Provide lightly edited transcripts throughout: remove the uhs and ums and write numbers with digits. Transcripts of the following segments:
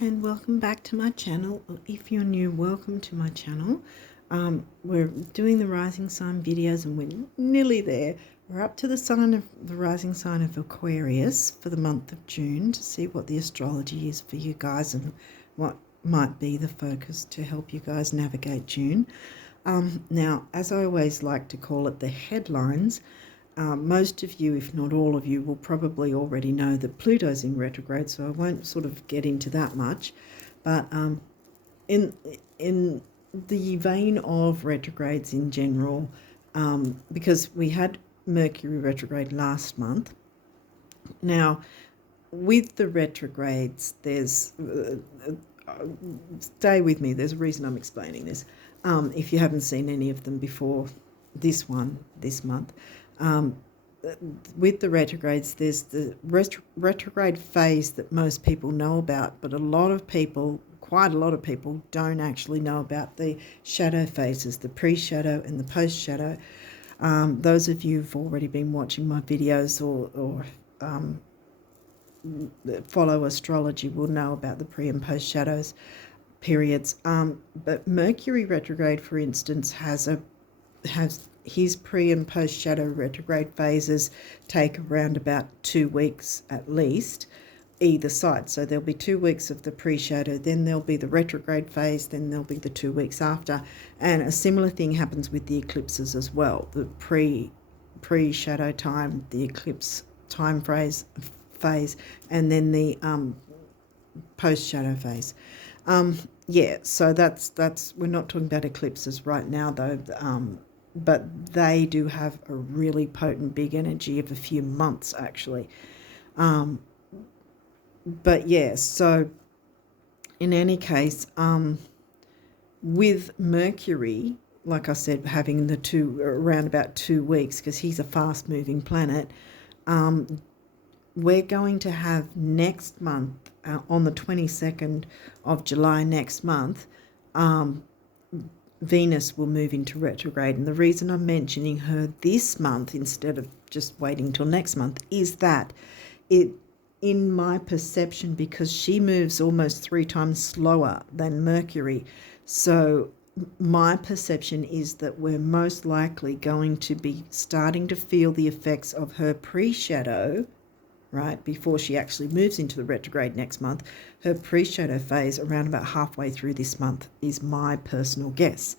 Hi and welcome back to my channel. If you're new, welcome to my channel. We're doing the rising sign videos and we're nearly there. We're up to the rising sign of Aquarius for the month of June to see what the astrology is for you guys and what might be the focus to help you guys navigate June. Now, as I always like to call it, the headlines. Most of you, if not all of you, will probably already know that Pluto's in retrograde, so I won't sort of get into that much. But in the vein of retrogrades in general, because we had Mercury retrograde last month. Now, with the retrogrades, there's stay with me. There's a reason I'm explaining this. If you haven't seen any of them before, this month. With the retrogrades, there's the retrograde phase that most people know about, but quite a lot of people don't actually know about the shadow phases, the pre-shadow and the post-shadow. Those of you who've already been watching my videos or follow astrology will know about the pre and post-shadows periods. But Mercury retrograde, for instance, has his pre and post shadow retrograde phases take around about 2 weeks at least either side. So there'll be 2 weeks of the pre-shadow, then there'll be the retrograde phase, then there'll be the 2 weeks after. And a similar thing happens with the eclipses as well. The pre-shadow time, the eclipse time phase, and then the post-shadow phase. So that's we're not talking about eclipses right now though, but they do have a really potent big energy of a few months actually. But yeah, so in any case, with Mercury, like I said, having around about 2 weeks, because he's a fast moving planet, we're going to have next month, on the 22nd of July next month, Venus will move into retrograde. And the reason I'm mentioning her this month instead of just waiting till next month is that in my perception, because she moves almost 3 times slower than Mercury, so my perception is that we're most likely going to be starting to feel the effects of her pre-shadow, right, before she actually moves into the retrograde next month. Her pre-shadow phase around about halfway through this month is my personal guess.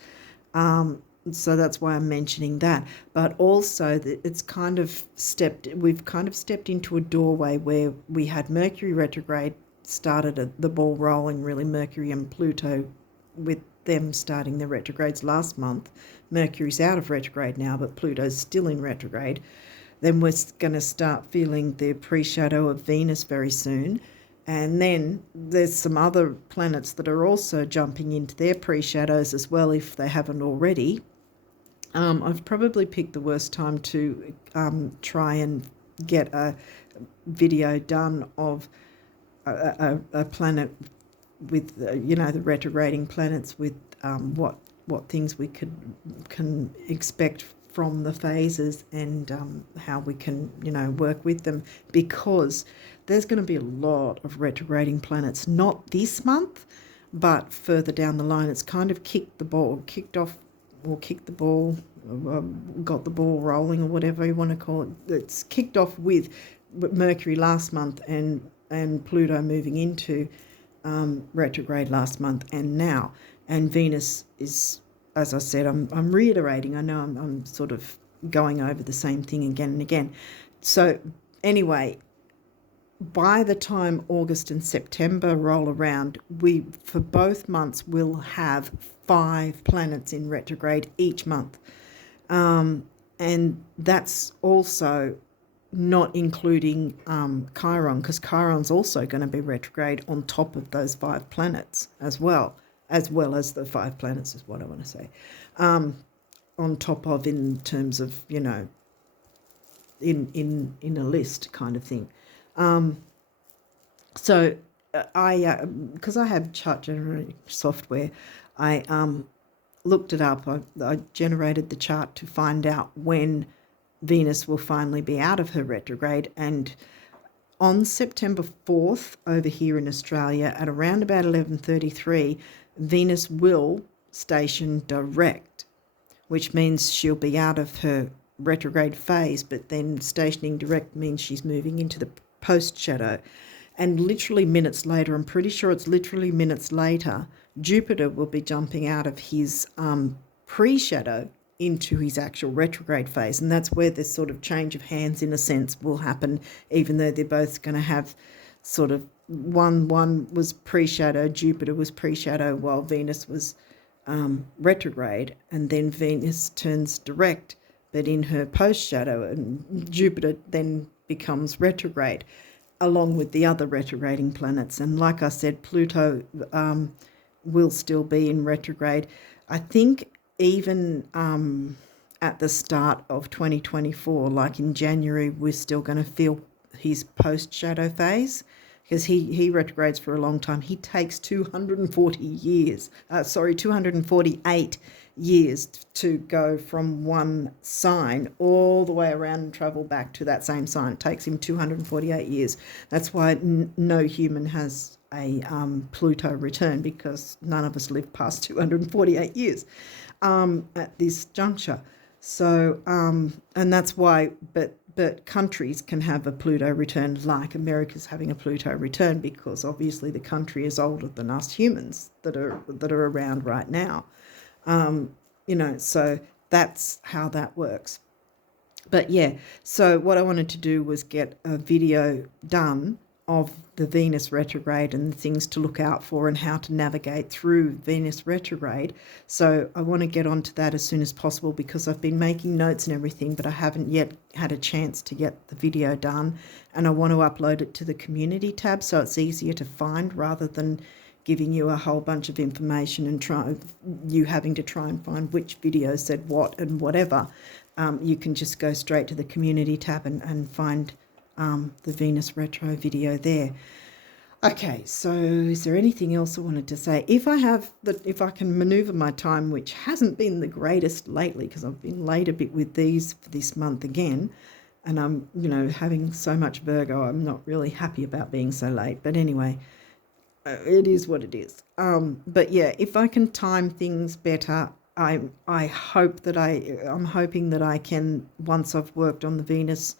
So that's why I'm mentioning that. But also that we've kind of stepped into a doorway where we had Mercury retrograde, started the ball rolling really, Mercury and Pluto, with them starting the retrogrades last month. Mercury's out of retrograde now, but Pluto's still in retrograde. Then we're going to start feeling the pre-shadow of Venus very soon. And then there's some other planets that are also jumping into their pre-shadows as well, if they haven't already. I've probably picked the worst time to try and get a video done of a planet with, the retrograding planets, with what things we can expect from the phases and how we can, work with them, because there's going to be a lot of retrograding planets, not this month, but further down the line. It's kind of kicked the ball rolling, or whatever you want to call it. It's kicked off with Mercury last month and Pluto moving into retrograde last month and now. And Venus is, as I said, I'm reiterating. I know I'm sort of going over the same thing again and again. So anyway, by the time August and September roll around, for both months, will have 5 planets in retrograde each month. And that's also not including Chiron, because Chiron's also going to be retrograde on top of those 5 planets as well as the 5 planets is what I want to say, on top of, in terms of, in a list kind of thing. So I because I have chart generating software, I looked it up. I generated the chart to find out when Venus will finally be out of her retrograde, and On September 4th over here in Australia at around about 11:33, Venus will station direct, which means she'll be out of her retrograde phase, but then stationing direct means she's moving into the post shadow. And literally minutes later, I'm pretty sure it's literally minutes later, Jupiter will be jumping out of his pre-shadow into his actual retrograde phase. And that's where this sort of change of hands, in a sense, will happen, even though they're both going to have sort of one was pre-shadow, Jupiter was pre-shadow, while Venus was retrograde, and then Venus turns direct, but in her post-shadow, and Jupiter then becomes retrograde, along with the other retrograding planets. And like I said, Pluto will still be in retrograde. I think even at the start of 2024, like in January, we're still going to feel his post-shadow phase, because he retrogrades for a long time. He takes 248 years to go from one sign all the way around and travel back to that same sign. It takes him 248 years. That's why no human has a Pluto return, because none of us live past 248 years at this juncture. So, and that's why, but countries can have a Pluto return, like America's having a Pluto return, because obviously the country is older than us humans that are around right now. So that's how that works. But yeah, so what I wanted to do was get a video done of the Venus retrograde and the things to look out for and how to navigate through Venus retrograde. So I want to get onto that as soon as possible, because I've been making notes and everything, but I haven't yet had a chance to get the video done, and I want to upload it to the community tab so it's easier to find, rather than giving you a whole bunch of information and you having to try and find which video said what and whatever. You can just go straight to the community tab and find the Venus retro video there. Okay, so is there anything else I wanted to say? If I can maneuver my time, which hasn't been the greatest lately, because I've been late a bit with these for this month again, and I'm having so much Virgo, I'm not really happy about being so late. But anyway, it is what it is. But yeah, if I can time things better, I'm hoping that I can, once I've worked on the Venus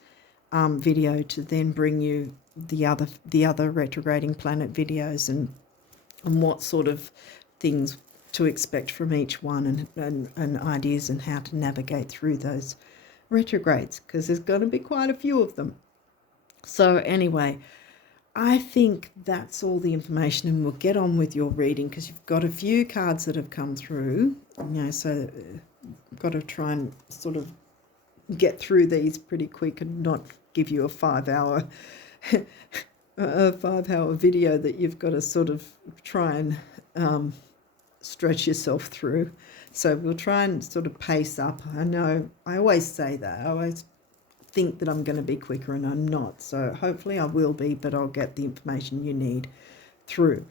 video, to then bring you the other retrograding planet videos and what sort of things to expect from each one, and ideas and how to navigate through those retrogrades, because there's going to be quite a few of them. So anyway, I think that's all the information, and we'll get on with your reading, because you've got a few cards that have come through, so I've got to try and sort of get through these pretty quick and not give you a 5-hour video that you've got to sort of try and stretch yourself through. So we'll try and sort of pace up. I know I always say that. I always think that I'm going to be quicker, and I'm not. So hopefully I will be, but I'll get the information you need through.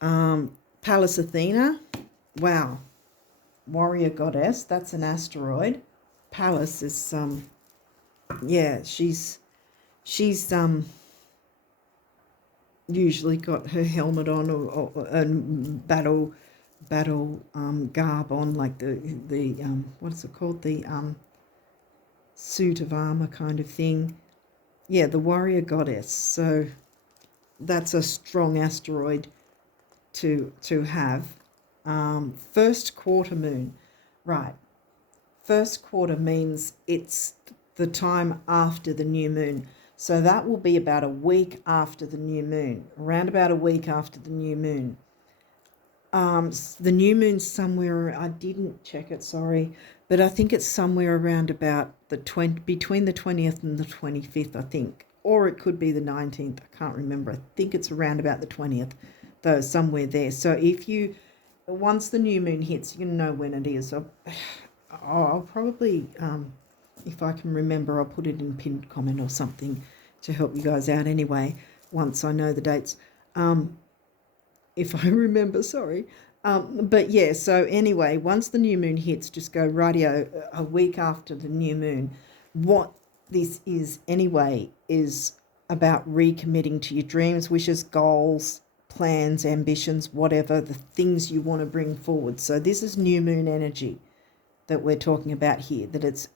Pallas Athena, wow. Warrior goddess, that's an asteroid. Pallas is she's usually got her helmet on or battle garb on, like the what is it called, the suit of armor kind of thing. Yeah, the warrior goddess. So that's a strong asteroid to have. First quarter moon, right? First quarter means it's the time after the new moon. So that will be about a week after the new moon, around about a week after the new moon. The new moon's somewhere, I didn't check it, sorry, but I think it's somewhere around about between the 20th and the 25th, I think. Or it could be the 19th, I can't remember. I think it's around about the 20th, though, somewhere there. So once the new moon hits, you know when it is. I'll probably, if I can remember, I'll put it in pinned comment or something to help you guys out anyway, once I know the dates. If I remember, sorry. But yeah, so anyway, once the new moon hits, just go rightio, a week after the new moon. What this is anyway is about recommitting to your dreams, wishes, goals, plans, ambitions, whatever, the things you want to bring forward. So this is new moon energy that we're talking about here, that it's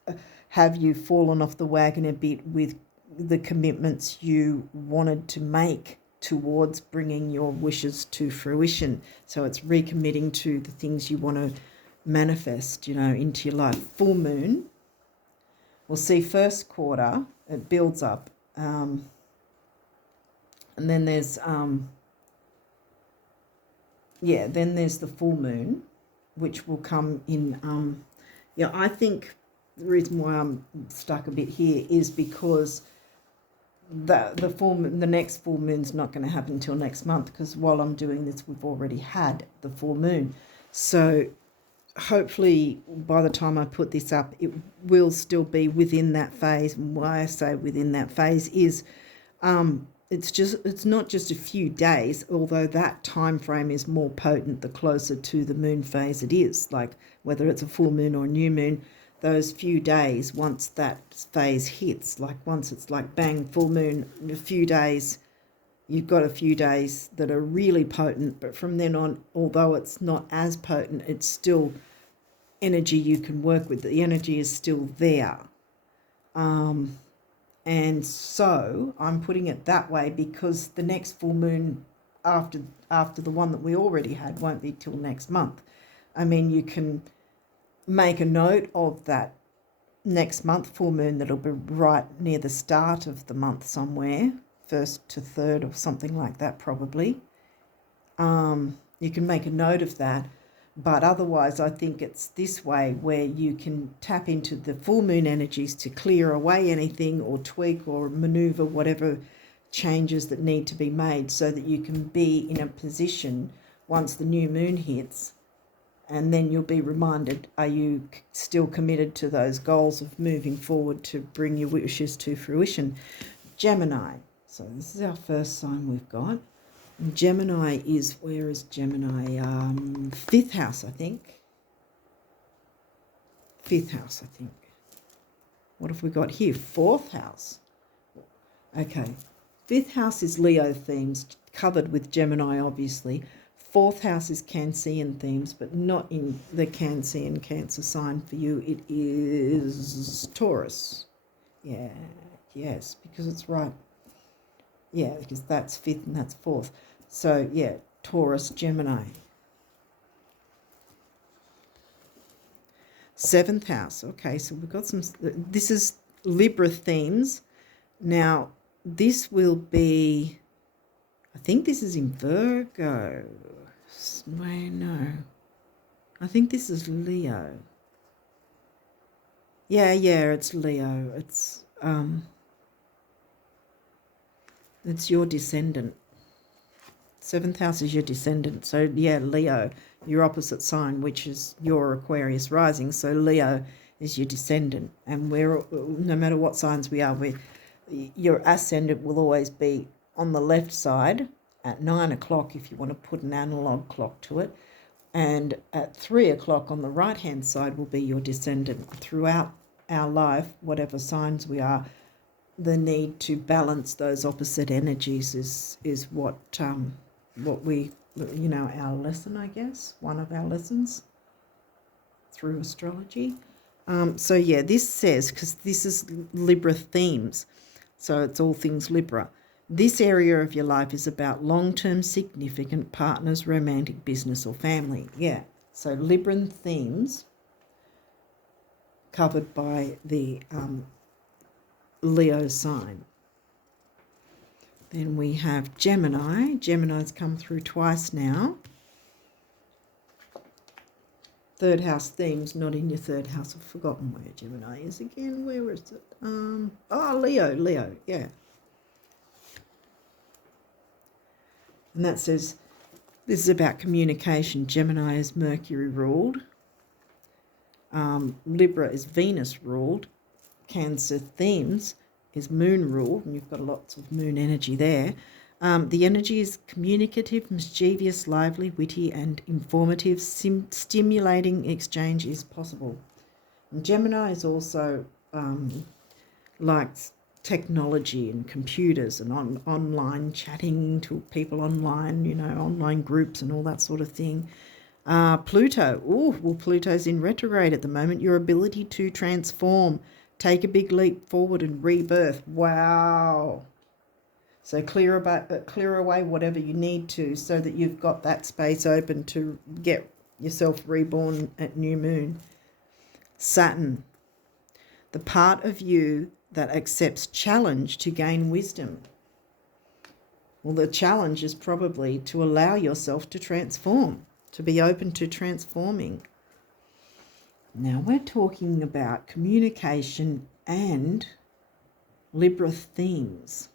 have you fallen off the wagon a bit with the commitments you wanted to make towards bringing your wishes to fruition. So it's recommitting to the things you want to manifest, into your life. Full moon, we'll see first quarter, it builds up. And then there's, then there's the full moon, which will come in, I think the reason why I'm stuck a bit here is because the next full moon's not going to happen until next month, because while I'm doing this, we've already had the full moon. So hopefully by the time I put this up, it will still be within that phase. And why I say within that phase is it's not just a few days, although that time frame is more potent the closer to the moon phase it is. Like whether it's a full moon or a new moon, those few days, once that phase hits, like once it's like bang, full moon, in a few days, you've got a few days that are really potent, but from then on, although it's not as potent, it's still energy you can work with. The energy is still there. And so I'm putting it that way because the next full moon after the one that we already had won't be till next month. I mean, you can make a note of that next month full moon that'll be right near the start of the month somewhere, 1st to 3rd or something like that probably. You can make a note of that, but otherwise I think it's this way where you can tap into the full moon energies to clear away anything or tweak or maneuver whatever changes that need to be made so that you can be in a position once the new moon hits. And then you'll be reminded, are you still committed to those goals of moving forward to bring your wishes to fruition? Gemini. So this is our first sign we've got. And Gemini is, where is Gemini? 5th house, I think. 5th house, I think. What have we got here? 4th house. Okay. 5th house is Leo themes, covered with Gemini, obviously. 4th house is Cancerian themes, but not in the Cancerian Cancer sign for you. It is Taurus. Yeah, yes, because it's right. Yeah, because that's 5th and that's 4th. So, yeah, Taurus, Gemini. 7th house. Okay, so we've got some... This is Libra themes. Now, this will be... I think this is in Virgo. Wait, no. I think this is Leo. Yeah, it's Leo. It's your descendant. 7th house is your descendant. So, yeah, Leo, your opposite sign, which is your Aquarius rising. So, Leo is your descendant. And we're, no matter what signs we are, your ascendant will always be on the left side at 9 o'clock if you want to put an analog clock to it. And at 3 o'clock on the right-hand side will be your descendant. Throughout our life, whatever signs we are, the need to balance those opposite energies is what we, our lesson, I guess, one of our lessons through astrology. So, yeah, this says, because this is Libra themes, so it's all things Libra. This area of your life is about long-term significant partners, romantic, business or family. Yeah, so Libran themes covered by the Leo sign. Then we have Gemini. Gemini's come through twice now. 3rd house themes, not in your 3rd house. I've forgotten where Gemini is again. Where is it? Leo, yeah. And that says, this is about communication. Gemini is Mercury ruled. Libra is Venus ruled. Cancer themes is Moon ruled, and you've got lots of Moon energy there. The energy is communicative, mischievous, lively, witty, and informative. Stimulating exchange is possible. And Gemini is also likes technology and computers and online chatting to people online, you know, online groups and all that sort of thing. Pluto. Oh, well, Pluto's in retrograde at the moment. Your ability to transform, take a big leap forward and rebirth. Wow. So clear away whatever you need to so that you've got that space open to get yourself reborn at new moon. Saturn. The part of you that accepts challenge to gain wisdom. Well, the challenge is probably to allow yourself to transform, to be open to transforming. Now we're talking about communication and Libra themes.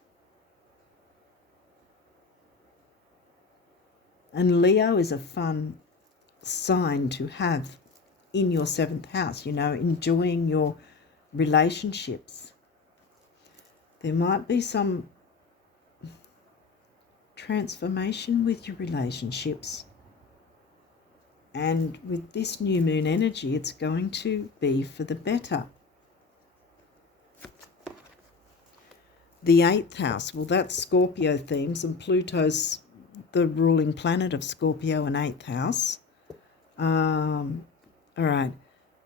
And Leo is a fun sign to have in your 7th house, you know, enjoying your relationships. There might be some transformation with your relationships. And with this new moon energy, it's going to be for the better. The 8th house, well, that's Scorpio themes, and Pluto's the ruling planet of Scorpio and 8th house. All right.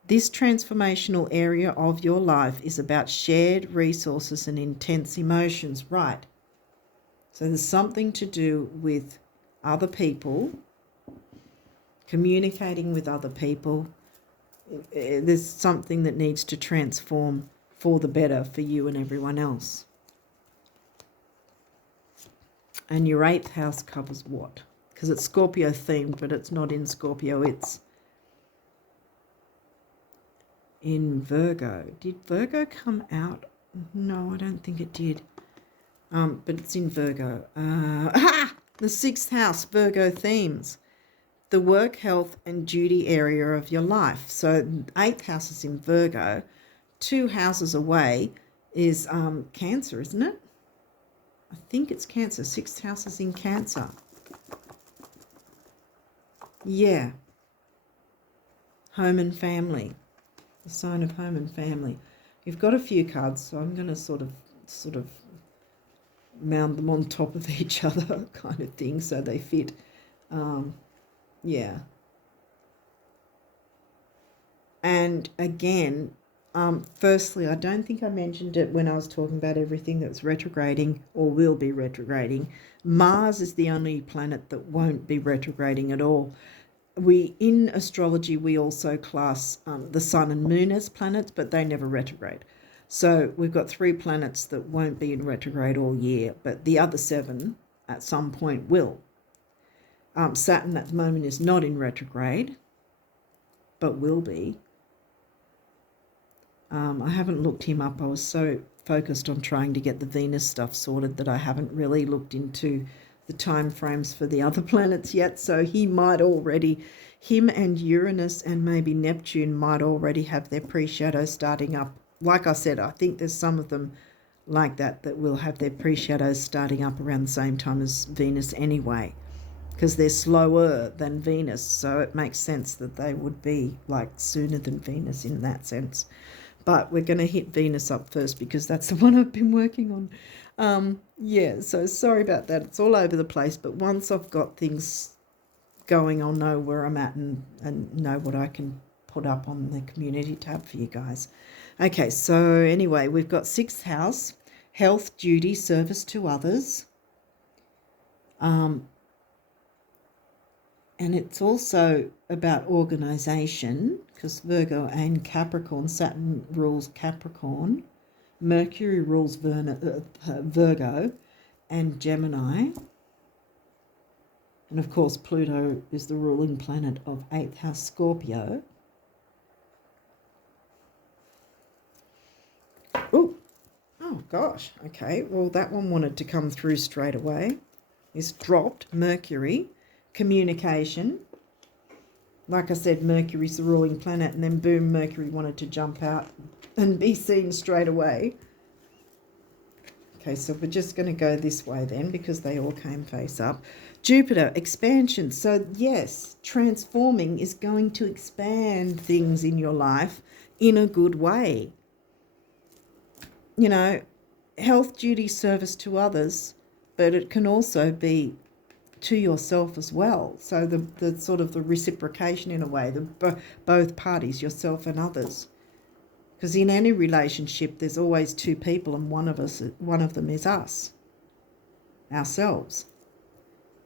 This transformational area of your life is about shared resources and intense emotions. Right. So there's something to do with other people, communicating with other people. There's something that needs to transform for the better for you and everyone else. And your 8th house covers what? Because it's Scorpio themed, but it's not in Scorpio. It's in Virgo. Did Virgo come out? No, I don't think it did. But it's in Virgo. The 6th house, Virgo themes. The work, health, and duty area of your life. So 8th house is in Virgo. 2 houses away is Cancer, isn't it? I think it's Cancer. 6th house is in Cancer. Yeah. Home and family. The sign of home and family. You've got a few cards, so I'm going to sort of mount them on top of each other kind of thing so they fit. Yeah. And again, firstly, I don't think I mentioned it when I was talking about everything that's retrograding or will be retrograding. Mars is the only planet that won't be retrograding at all. In astrology, we also class the sun and moon as planets, but they never retrograde. So we've got 3 planets that won't be in retrograde all year, but the other 7 at some point will. Saturn at the moment is not in retrograde, but will be. I haven't looked him up. I was so focused on trying to get the Venus stuff sorted that I haven't really looked into the time frames for the other planets yet. So him and Uranus and maybe Neptune might already have their pre-shadow starting up. Like I said, I think there's some of them like that will have their pre-shadows starting up around the same time as Venus anyway, because they're slower than Venus. So it makes sense that they would be like sooner than Venus in that sense. But we're going to hit Venus up first because that's the one I've been working on. Yeah, so sorry about that. It's all over the place. But once I've got things going, I'll know where I'm at and know what I can put up on the community tab for you guys. Okay, so anyway, we've got 6th house, health, duty, service to others. And it's also about organisation, because Virgo and Capricorn, Saturn rules Capricorn, Mercury rules Virgo and Gemini. And of course, Pluto is the ruling planet of 8th house Scorpio. Oh gosh, okay, well that one wanted to come through straight away. It's dropped, Mercury, communication. Like I said, Mercury's the ruling planet, and then boom, Mercury wanted to jump out and be seen straight away. Okay, so we're just going to go this way then because they all came face up. Jupiter, expansion. So yes, transforming is going to expand things in your life in a good way. You know, health, duty, service to others, but it can also be to yourself as well. So the sort of the reciprocation in a way, both parties, yourself and others. Because in any relationship, there's always two people, and one of them is us, ourselves.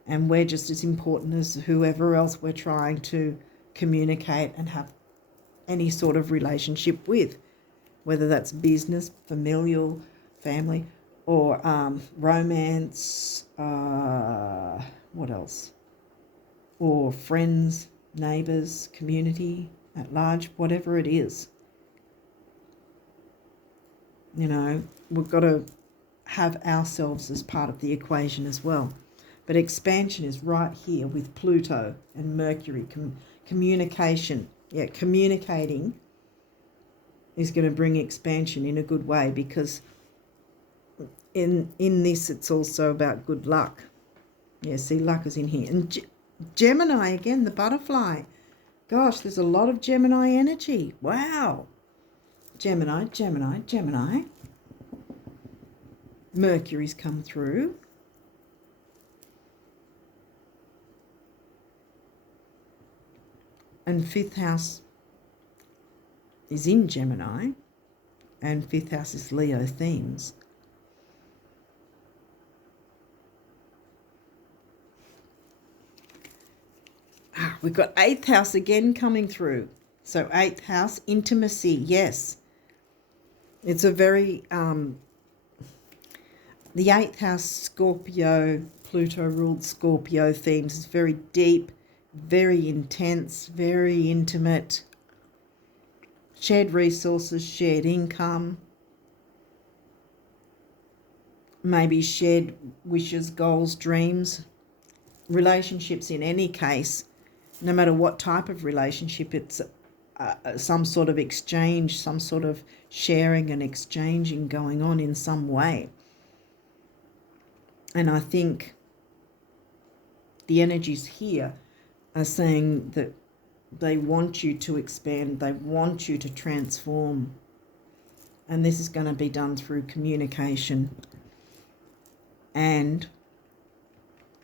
And we're just as important as whoever else we're trying to communicate and have any sort of relationship with, whether that's business, familial, family, or romance, what else? Or friends, neighbours, community at large, whatever it is. You know, we've got to have ourselves as part of the equation as well. But expansion is right here with Pluto and Mercury. Communication. Yeah, communicating is going to bring expansion in a good way, because in this it's also about good luck. Yeah, see, luck is in here. And Gemini, again, the butterfly. Gosh, there's a lot of Gemini energy. Wow. Gemini, Gemini, Gemini. Mercury's come through. And fifth house is in Gemini. And fifth house is Leo themes. We've got eighth house again coming through. So eighth house, intimacy, yes. It's a very, the eighth house, Scorpio, Pluto ruled Scorpio themes. It's very deep, very intense, very intimate. Shared resources, shared income. Maybe shared wishes, goals, dreams. Relationships in any case, no matter what type of relationship, it's some sort of exchange, some sort of sharing and exchanging going on in some way. And I think the energies here are saying that they want you to expand, they want you to transform. And this is going to be done through communication and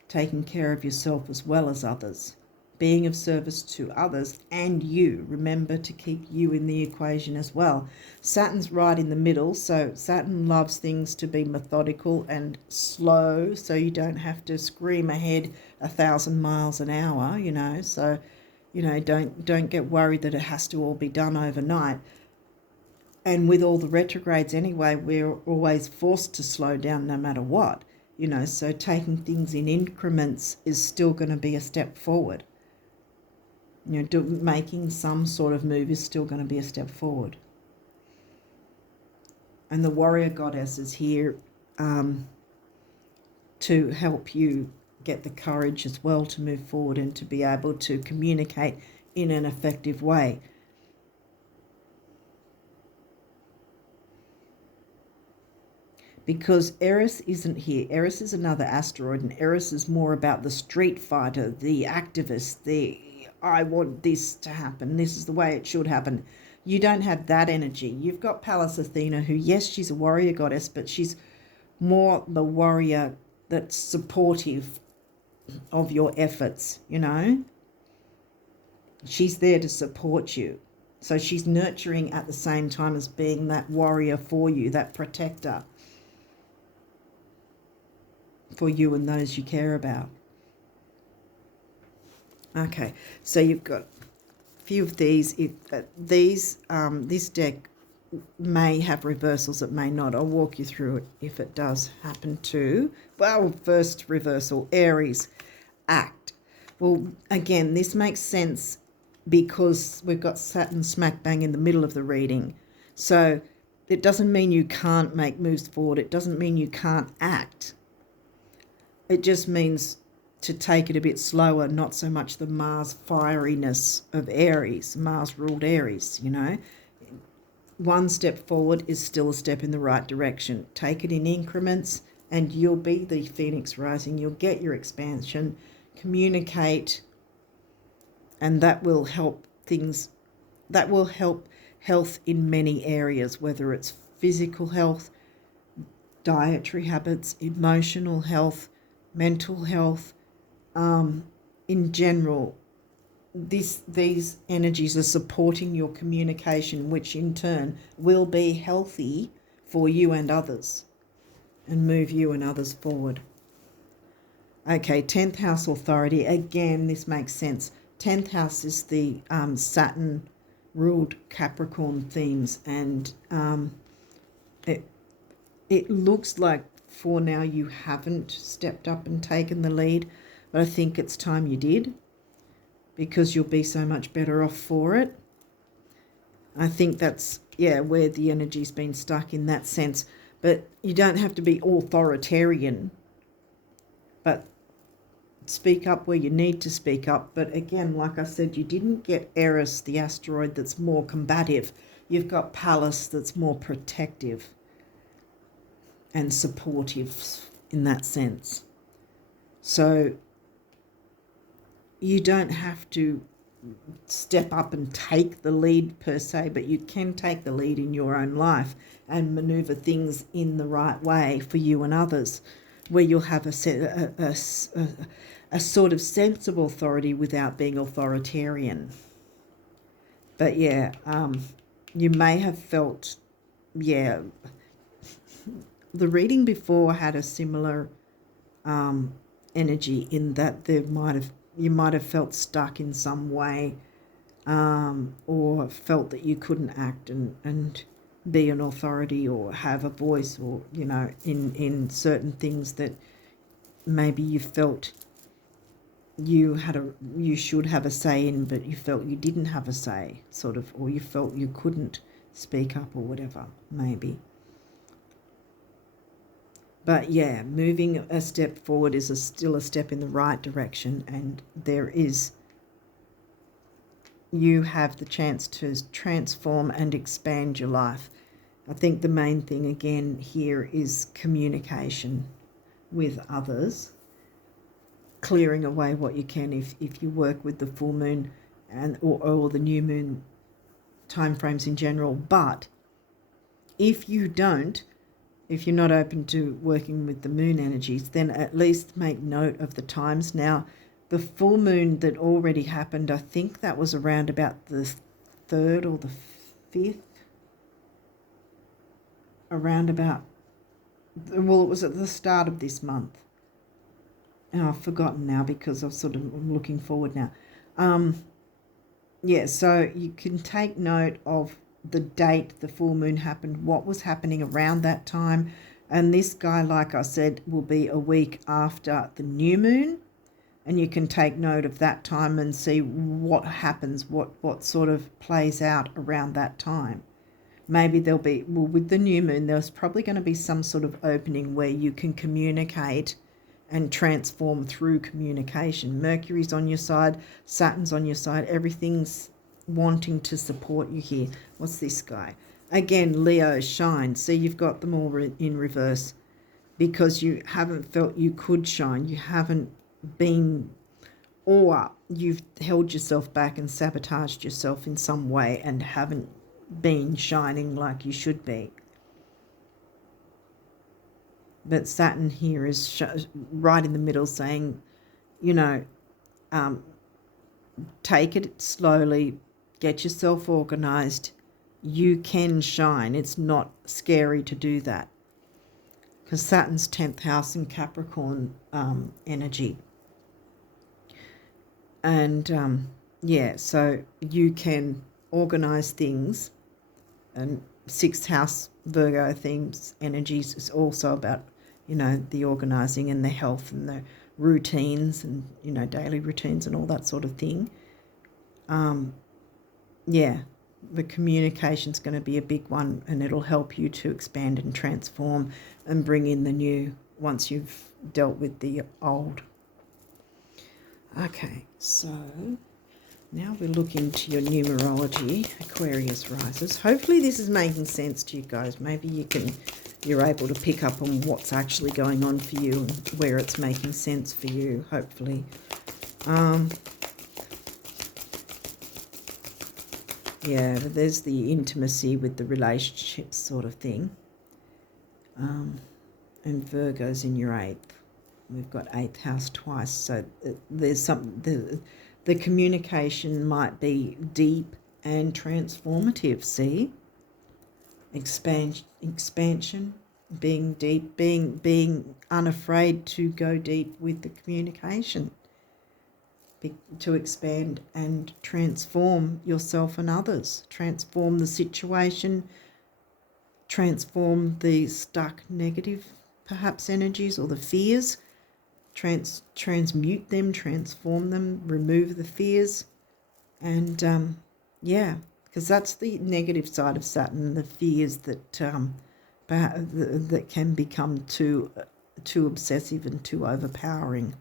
taking care of yourself as well as others. Being of service to others and you. Remember to keep you in the equation as well. Saturn's right in the middle, so Saturn loves things to be methodical and slow, so you don't have to scream ahead 1,000 miles an hour, you know. So, you know, don't get worried that it has to all be done overnight. And with all the retrogrades anyway, we're always forced to slow down no matter what, you know. So taking things in increments is still going to be a step forward. You know, making some sort of move is still going to be a step forward. And the warrior goddess is here to help you get the courage as well to move forward and to be able to communicate in an effective way. Because Eris isn't here. Eris is another asteroid, and Eris is more about the street fighter, the activist, the I want this to happen, this is the way it should happen. You don't have that energy. You've got Pallas Athena, who, yes, she's a warrior goddess, but she's more the warrior that's supportive of your efforts, you know. She's there to support you. So she's nurturing at the same time as being that warrior for you, that protector for you and those you care about. Okay, so you've got a few of these. This deck may have reversals, it may not. I'll walk you through it if it does happen to. Well, first reversal, Aries, act. Well, again, this makes sense because we've got Saturn smack bang in the middle of the reading. So it doesn't mean you can't make moves forward. It doesn't mean you can't act. It just means to take it a bit slower, not so much the Mars fieriness of Aries, Mars ruled Aries, you know. One step forward is still a step in the right direction. Take it in increments and you'll be the Phoenix rising. You'll get your expansion, communicate, and that will help things, that will help health in many areas, whether it's physical health, dietary habits, emotional health, mental health, in general. These energies are supporting your communication, which in turn will be healthy for you and others and move you and others forward. Okay, 10th house authority. Again, this makes sense. 10th house is the Saturn ruled Capricorn themes, and it looks like for now you haven't stepped up and taken the lead, but I think it's time you did, because you'll be so much better off for it. I think that's, where the energy's been stuck in that sense. But you don't have to be authoritarian, but speak up where you need to speak up. But again, like I said, you didn't get Eris, the asteroid, that's more combative. You've got Pallas, that's more protective and supportive in that sense. So you don't have to step up and take the lead per se, but you can take the lead in your own life and maneuver things in the right way for you and others, where you'll have a sort of sense of authority without being authoritarian. But you may have felt, the reading before had a similar energy, in that you might have felt stuck in some way, or felt that you couldn't act and be an authority or have a voice, or in certain things that maybe you felt you should have a say in, but you felt you didn't have a say, sort of, or you felt you couldn't speak up, or whatever, maybe. But moving a step forward is still a step in the right direction, and you have the chance to transform and expand your life. I think the main thing again here is communication with others, clearing away what you can if you work with the full moon or the new moon timeframes in general. But if you're not open to working with the moon energies, then at least make note of the times. Now, the full moon that already happened, I think that was around about the 3rd or the 5th, it was at the start of this month. And I've forgotten now, because I'm looking forward now. So you can take note of the date the full moon happened, what was happening around that time. And this guy, like I said, will be a week after the new moon, and you can take note of that time and see what happens, what sort of plays out around that time. Maybe with the new moon, there's probably going to be some sort of opening where you can communicate and transform through communication. Mercury's on your side, Saturn's on your side, everything's wanting to support you here. What's this guy? Again, Leo, shine. See, you've got them all in reverse, because you haven't felt you could shine. You haven't been, or you've held yourself back and sabotaged yourself in some way and haven't been shining like you should be. But Saturn here is right in the middle, saying, take it slowly, get yourself organized. You can shine. It's not scary to do that, because Saturn's 10th house in Capricorn energy. And so you can organize things. And 6th house Virgo themes energies is also about the organizing and the health and the routines and daily routines and all that sort of thing. The communication's going to be a big one, and it'll help you to expand and transform and bring in the new once you've dealt with the old. Okay, so now we look into your numerology, Aquarius risers. Hopefully this is making sense to you guys. Maybe you're able to pick up on what's actually going on for you and where it's making sense for you, hopefully. There's the intimacy with the relationships sort of thing. and Virgo's in your 8th. We've got 8th house twice, so there's the communication might be deep and transformative. See, expansion, being deep, being unafraid to go deep with the communication, to expand and transform yourself and others, transform the situation, transform the stuck negative perhaps energies or the fears, transmute them, transform them, remove the fears. And yeah, because that's the negative side of Saturn, the fears that that can become too obsessive and too overpowering.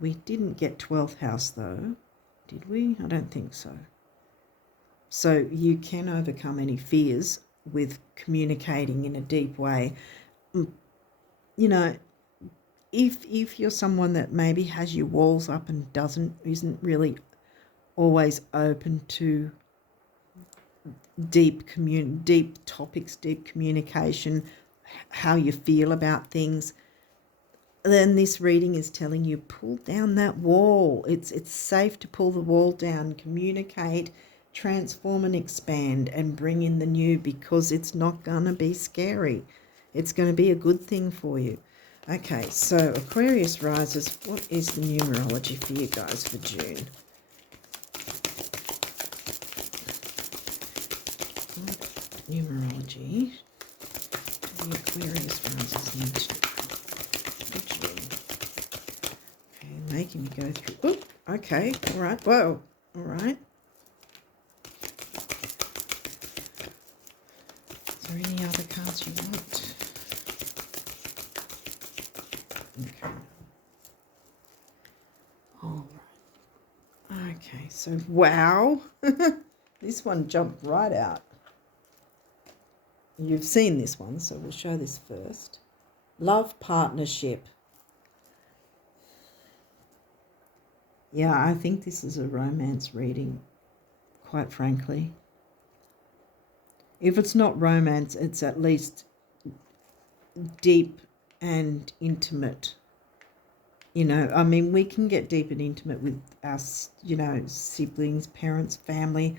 We didn't get 12th house though, did we? I don't think so. So you can overcome any fears with communicating in a deep way. You know, if you're someone that maybe has your walls up and isn't really always open to deep topics, deep communication, how you feel about things, then this reading is telling you pull down that wall. It's safe to pull the wall down, communicate, transform and expand and bring in the new, because it's not going to be scary. It's going to be a good thing for you. Okay, so Aquarius rises, what is the numerology for you guys for June? Numerology. The Aquarius rises next for June. Okay, making me go through. Oh, okay, all right. Whoa, all right. Is there any other cards you want? Okay. All right. Okay, so wow. This one jumped right out. You've seen this one, so we'll show this first. Love partnership. Yeah, I think this is a romance reading, quite frankly. If it's not romance, it's at least deep and intimate. You know, I mean, we can get deep and intimate with us, you know, siblings, parents, family,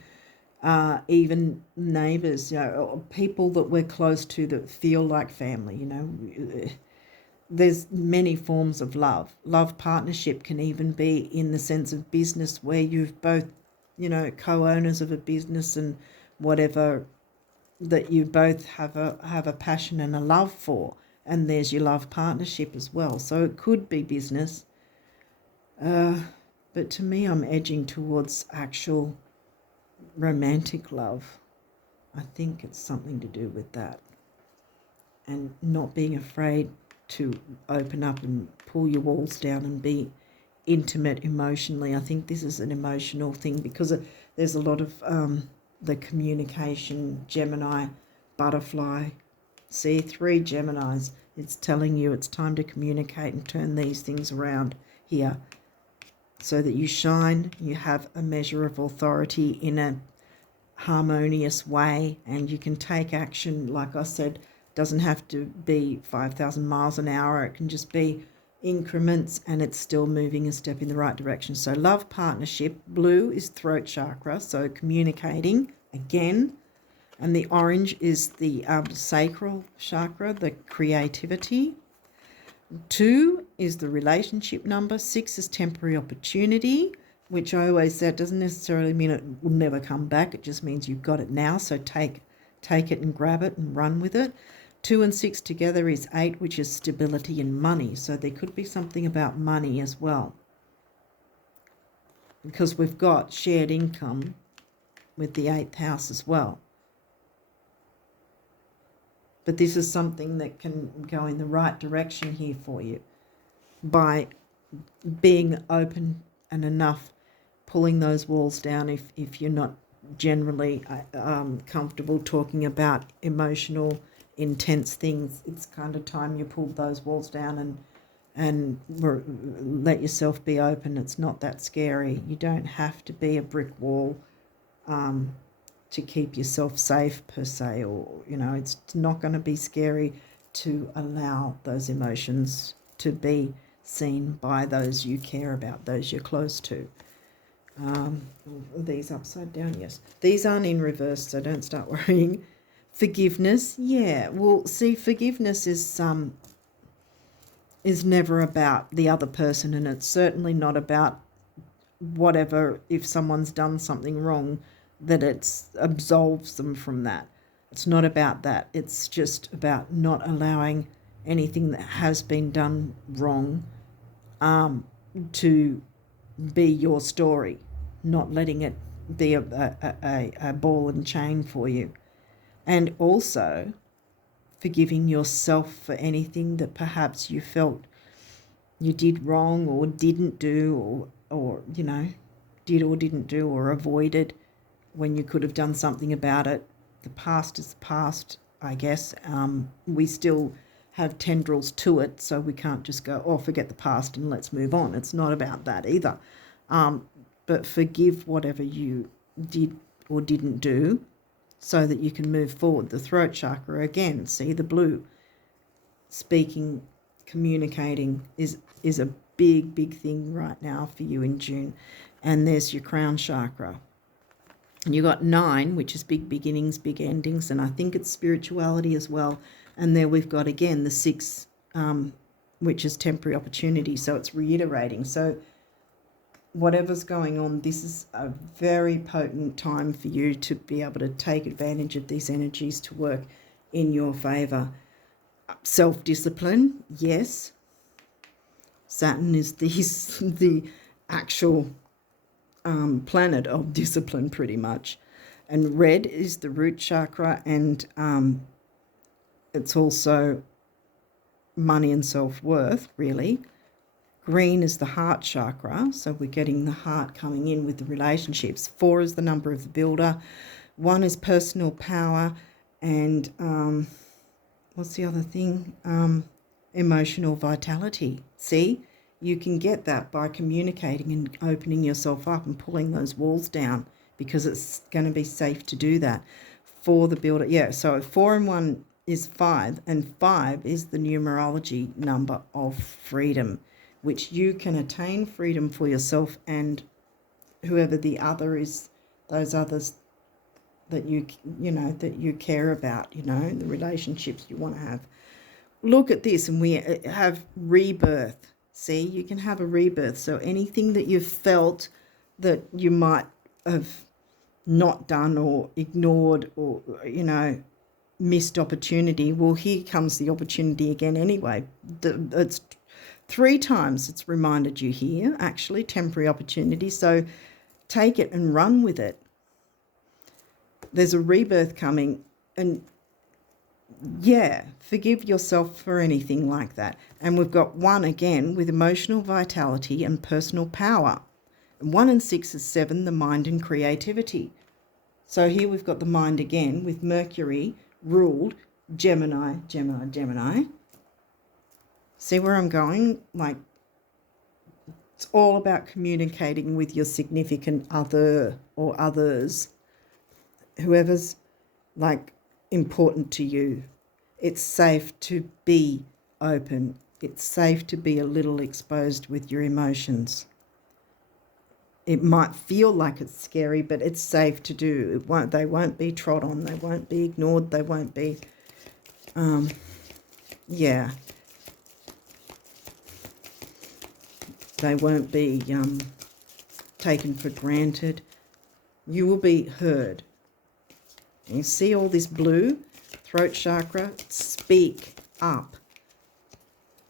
even neighbours, you know, or people that we're close to that feel like family, you know. There's many forms of love. Love partnership can even be in the sense of business, where you've both, you know, co-owners of a business and whatever that you both have a passion and a love for, and there's your love partnership as well. So it could be business, but to me I'm edging towards actual romantic love. I think it's something to do with that, and not being afraid to open up and pull your walls down and be intimate emotionally. I think this is an emotional thing, because there's a lot of the communication, Gemini, butterfly. See, 3 Geminis. It's telling you it's time to communicate and turn these things around here, so that you shine, you have a measure of authority in a harmonious way, and you can take action. Like I said, doesn't have to be 5,000 miles an hour. It can just be increments, and it's still moving a step in the right direction. So love partnership. Blue is throat chakra, so communicating again. And the orange is the sacral chakra, the creativity. 2 is the relationship number. 6 is temporary opportunity, which I always said doesn't necessarily mean it will never come back. It just means you've got it now. So take it and grab it and run with it. 2 and 6 together is 8, which is stability and money. So there could be something about money as well, because we've got shared income with the 8th house as well. But this is something that can go in the right direction here for you by being open and enough, pulling those walls down. If you're not generally comfortable talking about emotional, intense things, it's kind of time you pulled those walls down and let yourself be open. It's not that scary. You don't have to be a brick wall. to keep yourself safe per se, or, you know, it's not going to be scary to allow those emotions to be seen by those you care about, those you're close to. Are these upside down? Yes. These aren't in reverse, so don't start worrying. Forgiveness, yeah. Well, see, forgiveness is never about the other person, and it's certainly not about whatever, if someone's done something wrong, that it absolves them from that. It's not about that. It's just about not allowing anything that has been done wrong to be your story, not letting it be a ball and chain for you. And also forgiving yourself for anything that perhaps you felt you did wrong or didn't do, or you know, did or didn't do, or avoided when you could have done something about it. The past is the past, I guess. We still have tendrils to it, so we can't just go, oh, forget the past and let's move on. It's not about that either. But forgive whatever you did or didn't do so that you can move forward. The throat chakra, again, see the blue. Speaking, communicating is a big, big thing right now for you in June. And there's your crown chakra. And you got 9, which is big beginnings, big endings, and I think it's spirituality as well. And there we've got, again, the 6, which is temporary opportunity. So it's reiterating. So whatever's going on, this is a very potent time for you to be able to take advantage of these energies to work in your favour. Self-discipline, yes. Saturn is the actual planet of discipline, pretty much. And red is the root chakra, and it's also money and self-worth, really. Green is the heart chakra, so we're getting the heart coming in with the relationships. 4 is the number of the builder. 1 is personal power, and what's the other thing? Emotional vitality. See? You can get that by communicating and opening yourself up and pulling those walls down, because it's going to be safe to do that for the builder. Yeah, so 4 and 1 is 5, and 5 is the numerology number of freedom, which you can attain freedom for yourself and whoever the other is, those others that you know, that you care about, you know, the relationships you want to have. Look at this, and we have rebirth. See, you can have a rebirth. So anything that you've felt that you might have not done or ignored, or, you know, missed opportunity, well, here comes the opportunity again anyway. It's 3 times it's reminded you here, actually, temporary opportunity. So take it and run with it. There's a rebirth coming, and yeah, forgive yourself for anything like that. And we've got 1 again with emotional vitality and personal power. And 1 and 6 is 7, the mind and creativity. So here we've got the mind again with Mercury ruled Gemini, Gemini, Gemini. See where I'm going? Like, it's all about communicating with your significant other or others, whoever's like important to you. It's safe to be open. It's safe to be a little exposed with your emotions. It might feel like it's scary, but it's safe to do. They won't be trod on. They won't be ignored. They won't be, yeah. They won't be taken for granted. You will be heard. You see all this blue? Throat chakra, speak up.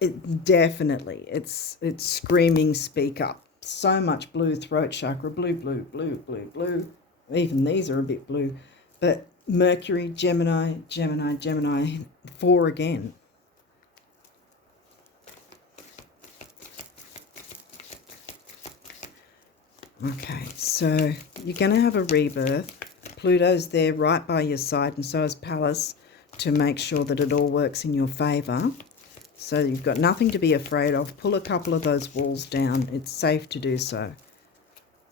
It definitely, it's screaming speak up. So much blue throat chakra, blue, blue, blue, blue, blue. Even these are a bit blue. But Mercury, Gemini, Gemini, Gemini, 4 again. Okay, so you're going to have a rebirth. Pluto's there right by your side, and so is Pallas, to make sure that it all works in your favour. So you've got nothing to be afraid of. Pull a couple of those walls down. It's safe to do so.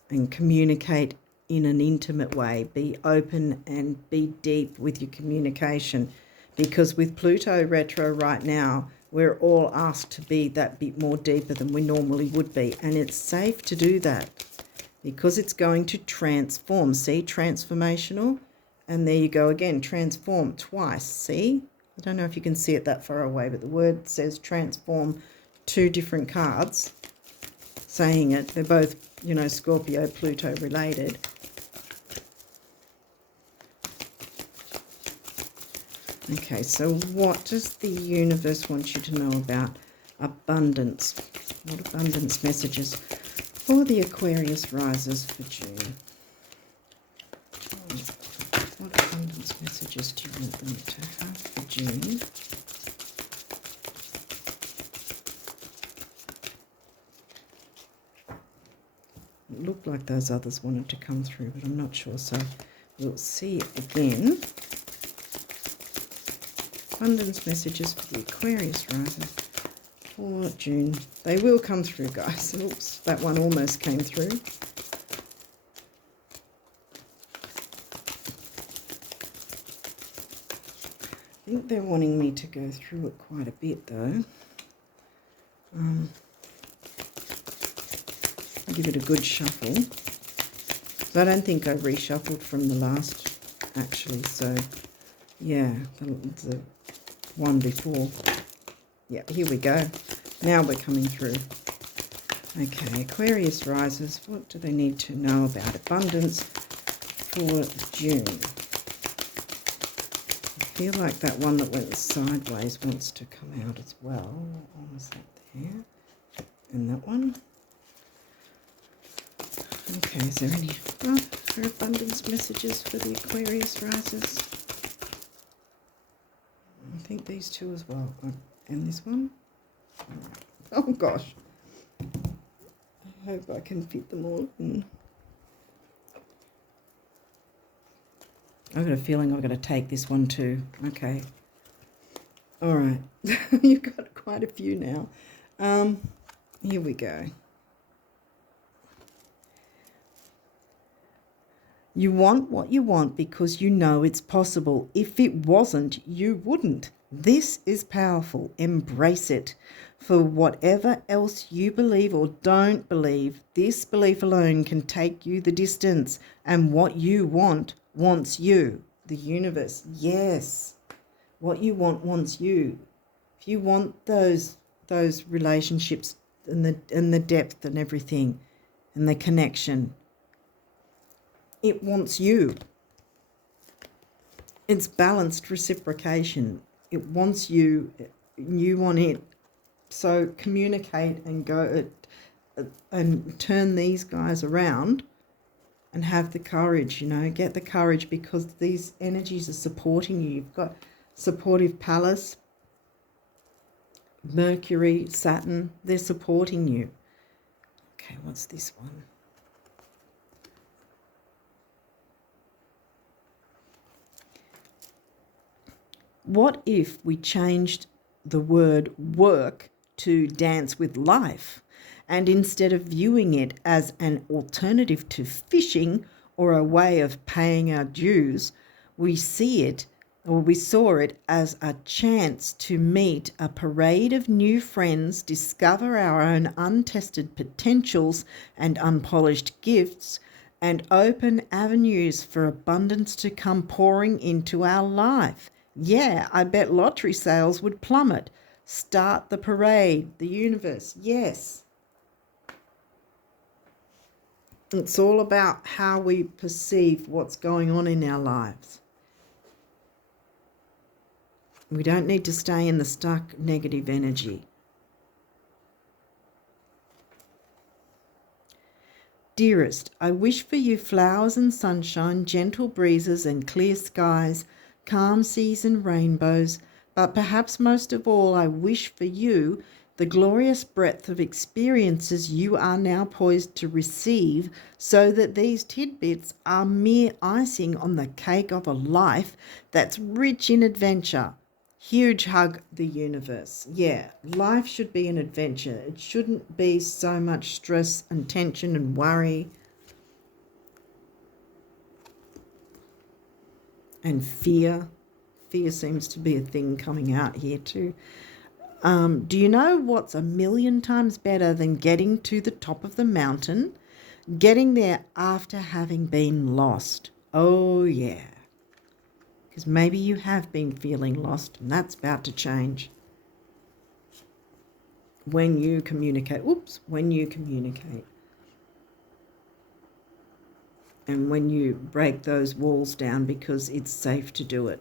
And communicate in an intimate way. Be open and be deep with your communication. Because with Pluto retro right now, we're all asked to be that bit more deeper than we normally would be. And it's safe to do that because it's going to transform. See, transformational. And there you go again, transform twice. See? I don't know if you can see it that far away, but the word says transform, 2 different cards saying it. They're both, you know, Scorpio, Pluto related. Okay, so what does the universe want you to know about abundance? What abundance messages for the Aquarius risers for June? What abundance messages do you want them to have for June? It looked like those others wanted to come through, but I'm not sure, so we'll see it again. Abundance messages for the Aquarius risers for June. They will come through, guys. Oops, that one almost came through. I think they're wanting me to go through it quite a bit, though. I'll give it a good shuffle. So I don't think I reshuffled from the last, actually. So, yeah, the one before. Yeah, here we go. Now we're coming through. Okay, Aquarius risers, what do they need to know about abundance for June? I feel like that one that went sideways wants to come out as well. What one was that there? And that one. Okay, is there any other abundance messages for the Aquarius risers? I think these 2 as well. And this one. Oh gosh. I hope I can fit them all in. I've got a feeling I've got to take this one too. Okay. All right. You've got quite a few now. Here we go. You want what you want because you know it's possible. If it wasn't, you wouldn't. This is powerful. Embrace it. For whatever else you believe or don't believe, this belief alone can take you the distance. And what you want wants you. The universe. Yes. What you want wants you. If you want those relationships and the depth and everything and the connection, it wants you. It's balanced reciprocation. It wants you, you want it. So communicate and go and turn these guys around and have the courage, you know, get the courage because these energies are supporting you. You've got supportive Pallas, Mercury, Saturn, they're supporting you. Okay, what's this one? What if we changed the word work to dance with life, and instead of viewing it as an alternative to fishing or a way of paying our dues, we saw it as a chance to meet a parade of new friends, discover our own untested potentials and unpolished gifts, and open avenues for abundance to come pouring into our life. Yeah, I bet lottery sales would plummet. Start the parade, the universe. Yes. It's all about how we perceive what's going on in our lives. We don't need to stay in the stuck negative energy. Dearest, I wish for you flowers and sunshine, gentle breezes and clear skies, calm seas and rainbows, but perhaps most of all I wish for you the glorious breadth of experiences you are now poised to receive, so that these tidbits are mere icing on the cake of a life that's rich in adventure. Huge hug, the universe. Yeah, life should be an adventure. It shouldn't be so much stress and tension and worry. and fear. Fear seems to be a thing coming out here too. Do you know what's 1,000,000 times better than getting to the top of the mountain? Getting there after having been lost. Oh, yeah. Because maybe you have been feeling lost, and that's about to change when you communicate. When you communicate. And when you break those walls down because it's safe to do it.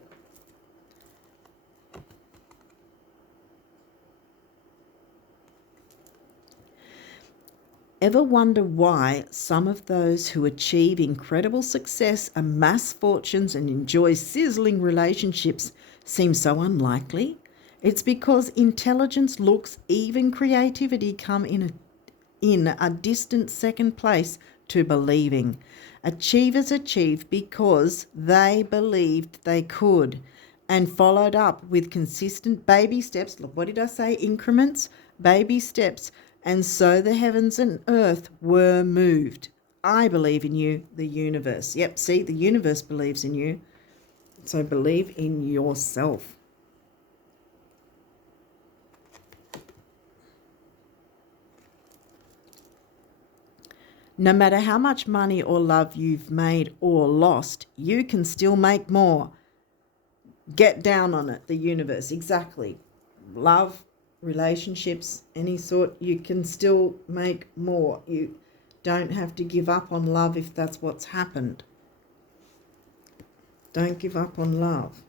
Ever wonder why some of those who achieve incredible success, amass fortunes, and enjoy sizzling relationships seem so unlikely? It's because intelligence, looks, even creativity come in a distant second place to believing. Achievers achieve because they believed they could and followed up with consistent baby steps. Look, what did I say? Increments, baby steps. And so the heavens and earth were moved. I believe in you, the universe. Yep, see, the universe believes in you. So believe in yourself. No matter how much money or love you've made or lost, you can still make more. Get down on it, the universe. Exactly. Love, relationships, any sort, you can still make more. You don't have to give up on love if that's what's happened. Don't give up on love.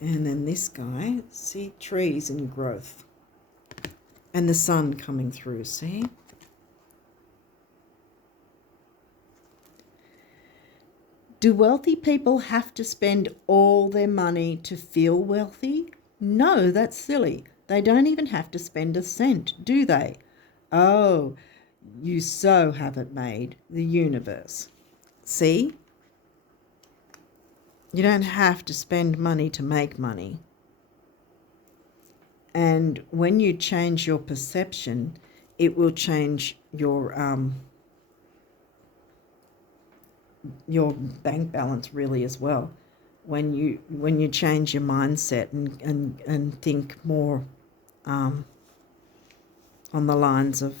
And then this guy, see, trees and growth. And the sun coming through, see? Do wealthy people have to spend all their money to feel wealthy? No, that's silly. They don't even have to spend a cent, do they? Oh, you so have it made, the universe. See? You don't have to spend money to make money. And when you change your perception, it will change your bank balance really as well. When you change your mindset and think more on the lines of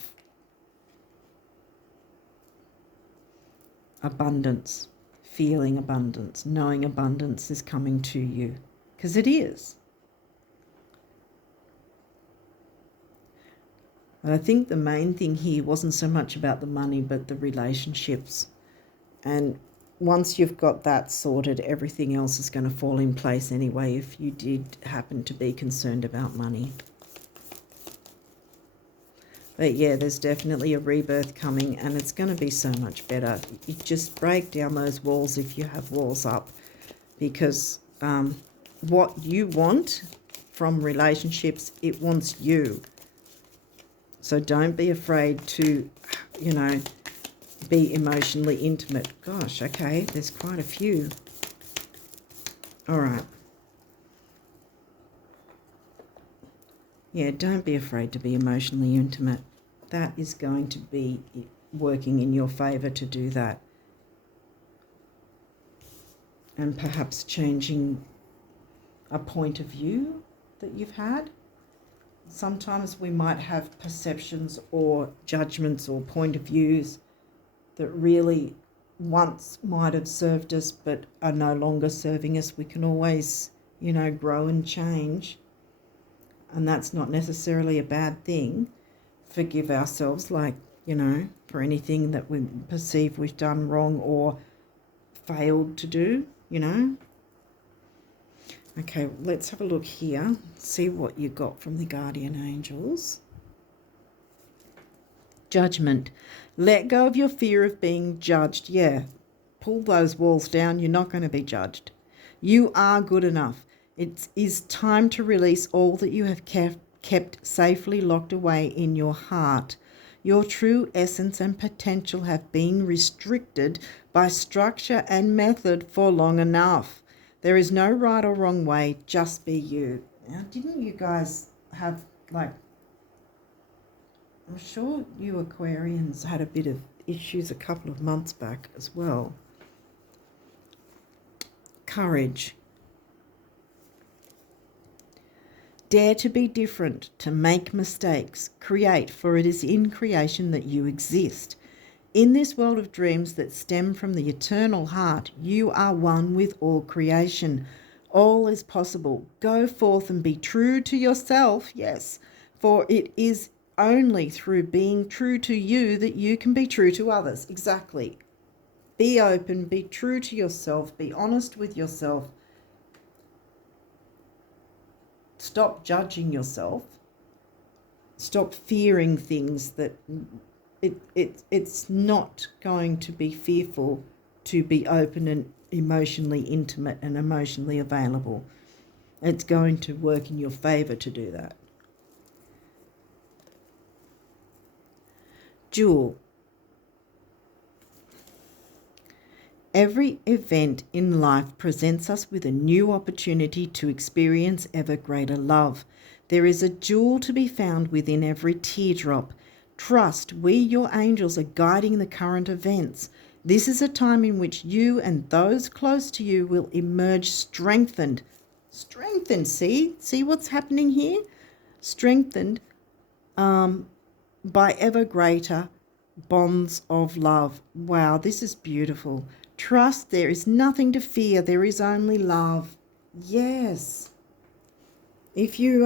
abundance, feeling abundance, knowing abundance is coming to you, because it is. And I think the main thing here wasn't so much about the money, but the relationships. And once you've got that sorted, everything else is going to fall in place anyway if you did happen to be concerned about money. But yeah, there's definitely a rebirth coming, and it's going to be so much better. You just break down those walls if you have walls up, because what you want from relationships, it wants you. So don't be afraid to, be emotionally intimate. Gosh, okay, there's quite a few. All right. Yeah, don't be afraid to be emotionally intimate. That is going to be working in your favor to do that. And perhaps changing a point of view that you've had. Sometimes we might have perceptions or judgments or point of views that really once might have served us but are no longer serving us. We can always, grow and change. And that's not necessarily a bad thing. Forgive ourselves, for anything that we perceive we've done wrong or failed to do, Okay, let's have a look here. See what you got from the guardian angels. Judgment. Let go of your fear of being judged. Yeah, pull those walls down. You're not going to be judged. You are good enough. It is time to release all that you have kept safely locked away in your heart. Your true essence and potential have been restricted by structure and method for long enough. There is no right or wrong way, just be you. Now, didn't you guys have, I'm sure you Aquarians had a bit of issues a couple of months back as well. Courage. Dare to be different, to make mistakes, create, for it is in creation that you exist. In this world of dreams that stem from the eternal heart, you are one with all creation. All is possible. Go forth and be true to yourself, yes, for it is only through being true to you that you can be true to others. Exactly. Be open, be true to yourself, be honest with yourself. Stop judging yourself. Stop fearing things that it's not going to be fearful to be open and emotionally intimate and emotionally available. It's going to work in your favor to do that. Jewel. Every event in life presents us with a new opportunity to experience ever greater love. There is a jewel to be found within every teardrop. Trust, we, your angels, are guiding the current events. This is a time in which you and those close to you will emerge strengthened. Strengthened, see what's happening here? Strengthened by ever greater bonds of love. Wow, this is beautiful. Trust, there is nothing to fear, there is only love. Yes. If you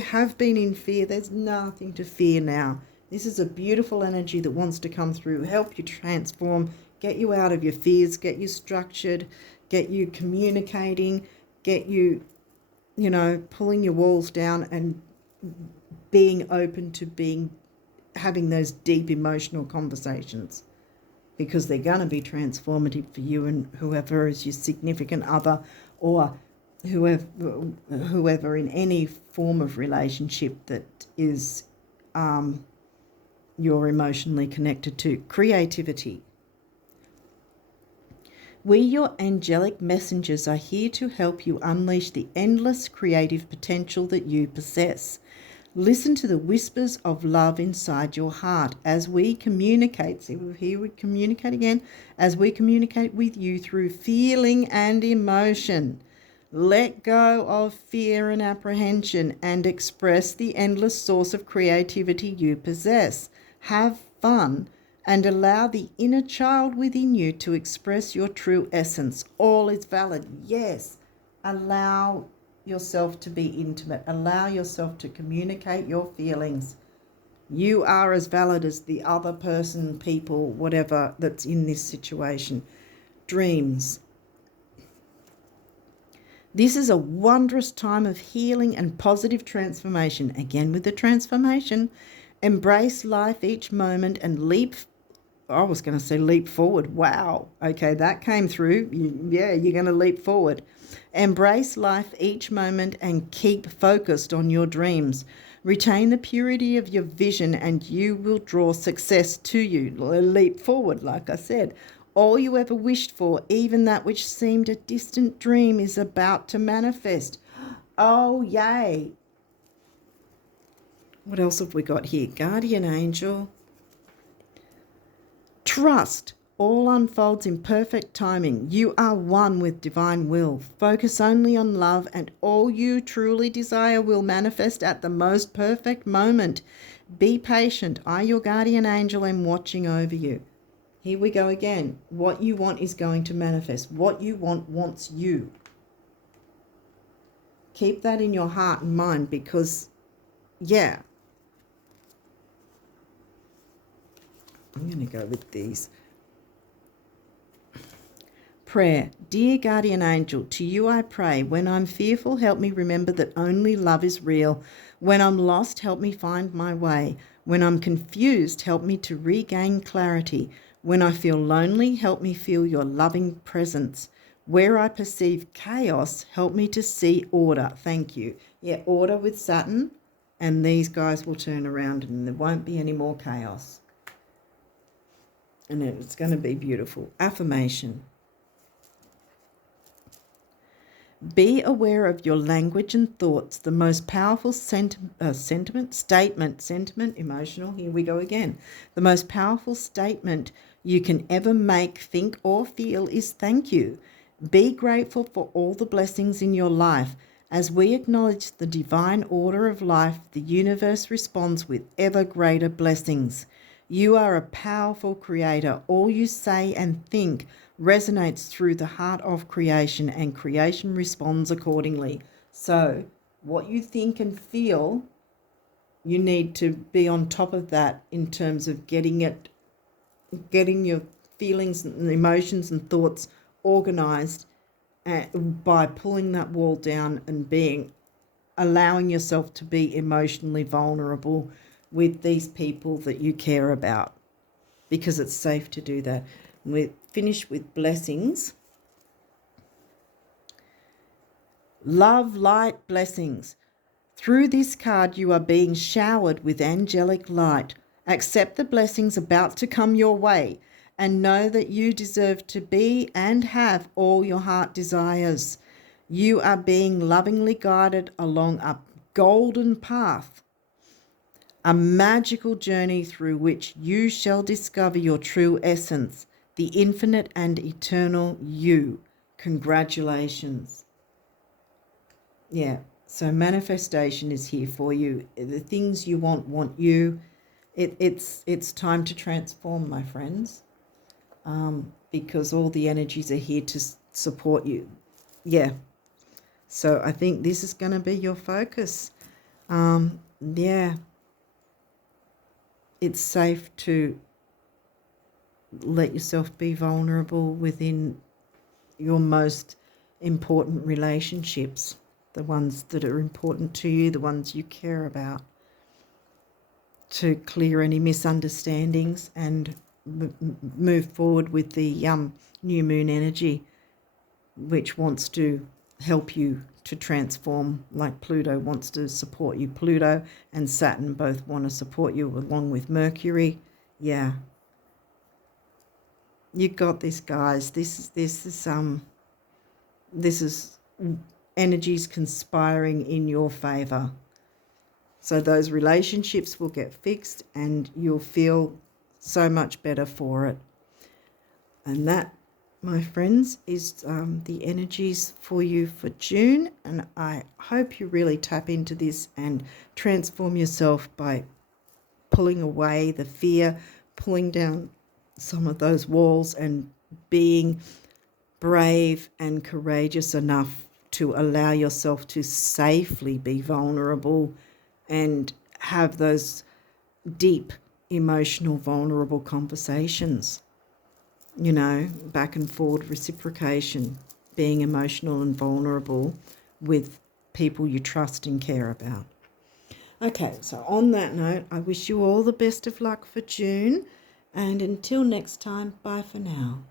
have been in fear, there's nothing to fear now. This is a beautiful energy that wants to come through, help you transform, get you out of your fears, get you structured, get you communicating, get you, pulling your walls down and being open to having those deep emotional conversations, because they're going to be transformative for you and whoever is your significant other, or whoever in any form of relationship that is you're emotionally connected to. Creativity. We, your angelic messengers, are here to help you unleash the endless creative potential that you possess. Listen to the whispers of love inside your heart as we communicate. See, here we communicate again. As we communicate with you through feeling and emotion. Let go of fear and apprehension and express the endless source of creativity you possess. Have fun and allow the inner child within you to express your true essence. All is valid. Yes, allow yourself to be intimate. Allow yourself to communicate your feelings. You are as valid as the other person, people, whatever that's in this situation. Dreams. This is a wondrous time of healing and positive transformation. Again with the transformation. Embrace life each moment and leap forward. Wow. Okay, that came through. You're going to leap forward. Embrace life each moment and keep focused on your dreams. Retain the purity of your vision and you will draw success to you. Leap forward, like I said. All you ever wished for, even that which seemed a distant dream, is about to manifest. Oh, yay. What else have we got here? Guardian angel. Trust. All unfolds in perfect timing. You are one with divine will. Focus only on love and all you truly desire will manifest at the most perfect moment. Be patient. I, your guardian angel, am watching over you. Here we go again. What you want is going to manifest. What you want wants you. Keep that in your heart and mind because, yeah. I'm going to go with these. Prayer. Dear guardian angel, to you I pray. When I'm fearful, help me remember that only love is real. When I'm lost, help me find my way. When I'm confused, help me to regain clarity. When I feel lonely, help me feel your loving presence. Where I perceive chaos, help me to see order. Thank you. Yeah, order with Saturn, and these guys will turn around and there won't be any more chaos. And it's going to be beautiful. Affirmation. Be aware of your language and thoughts. The most powerful emotional, here we go again. The most powerful statement you can ever make, think or feel is thank you. Be grateful for all the blessings in your life. As we acknowledge the divine order of life, the universe responds with ever greater blessings. You are a powerful creator. All you say and think resonates through the heart of creation, and creation responds accordingly. So, what you think and feel, you need to be on top of that in terms of getting your feelings and emotions and thoughts organized by pulling that wall down and allowing yourself to be emotionally vulnerable with these people that you care about, because it's safe to do that. We're finished with blessings. Love, light, blessings. Through this card, you are being showered with angelic light. Accept the blessings about to come your way and know that you deserve to be and have all your heart desires. You are being lovingly guided along a golden path, a magical journey through which you shall discover your true essence, the infinite and eternal you. Congratulations. Yeah, so manifestation is here for you. The things you want you. It's time to transform, my friends, because all the energies are here to support you. Yeah, so I think this is going to be your focus. Yeah, it's safe to let yourself be vulnerable within your most important relationships, the ones that are important to you, the ones you care about, to clear any misunderstandings and move forward with the new moon energy, which wants to help you to transform, like Pluto wants to support you. Pluto and Saturn both want to support you, along with Mercury. Yeah, you got this, guys. This is energies conspiring in your favor. So those relationships will get fixed and you'll feel so much better for it. And that, my friends, is the energies for you for June. And I hope you really tap into this and transform yourself by pulling away the fear, pulling down some of those walls, and being brave and courageous enough to allow yourself to safely be vulnerable and have those deep, emotional, vulnerable conversations. You know, back and forward reciprocation, being emotional and vulnerable with people you trust and care about. Okay, so on that note, I wish you all the best of luck for June. And until next time, bye for now.